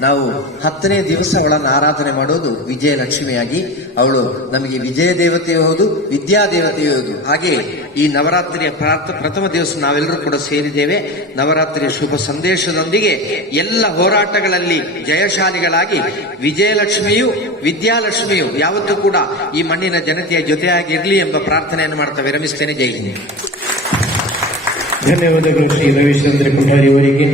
ನಾವು 10ನೇ ದಿವಸ ಅವಳನ್ನು ಆರಾಧನೆ ಮಾಡೋದು ವಿಜಯಲಕ್ಷ್ಮಿಯಾಗಿ. ಅವಳು ನಮಗೆ ವಿಜಯ ದೇವತೆಯೂ ಹೌದು, ವಿದ್ಯಾ ದೇವತೆಯೂ ಹೌದು. ಹಾಗೆ ಈ ನವರಾತ್ರಿಯ ಪ್ರಥಮ ದಿವಸ ನಾವೆಲ್ಲರೂ ಕೂಡ ಸೇರಿದ್ದೇವೆ. ನವರಾತ್ರಿಯ ಶುಭ ಸಂದೇಶದೊಂದಿಗೆ ಎಲ್ಲ ಹೋರಾಟಗಳಲ್ಲಿ ಜಯಶಾಲಿಗಳಾಗಿ ವಿಜಯಲಕ್ಷ್ಮಿಯು ವಿದ್ಯಾಲಕ್ಷ್ಮಿಯು ಯಾವತ್ತೂ ಕೂಡ ಈ ಮಣ್ಣಿನ ಜನತೆಯ ಜೊತೆಯಾಗಿರ್ಲಿ ಎಂಬ ಪ್ರಾರ್ಥನೆಯನ್ನು ಮಾಡ್ತಾ ವಿರಮಿಸ್ತೇನೆ. ಜೈ ಹಿಂದ್. ಧನ್ಯವಾದಗಳು ಶ್ರೀ ರವಿಚಂದ್ರ ಕುಮಾರಿ ಅವರಿಗೆ.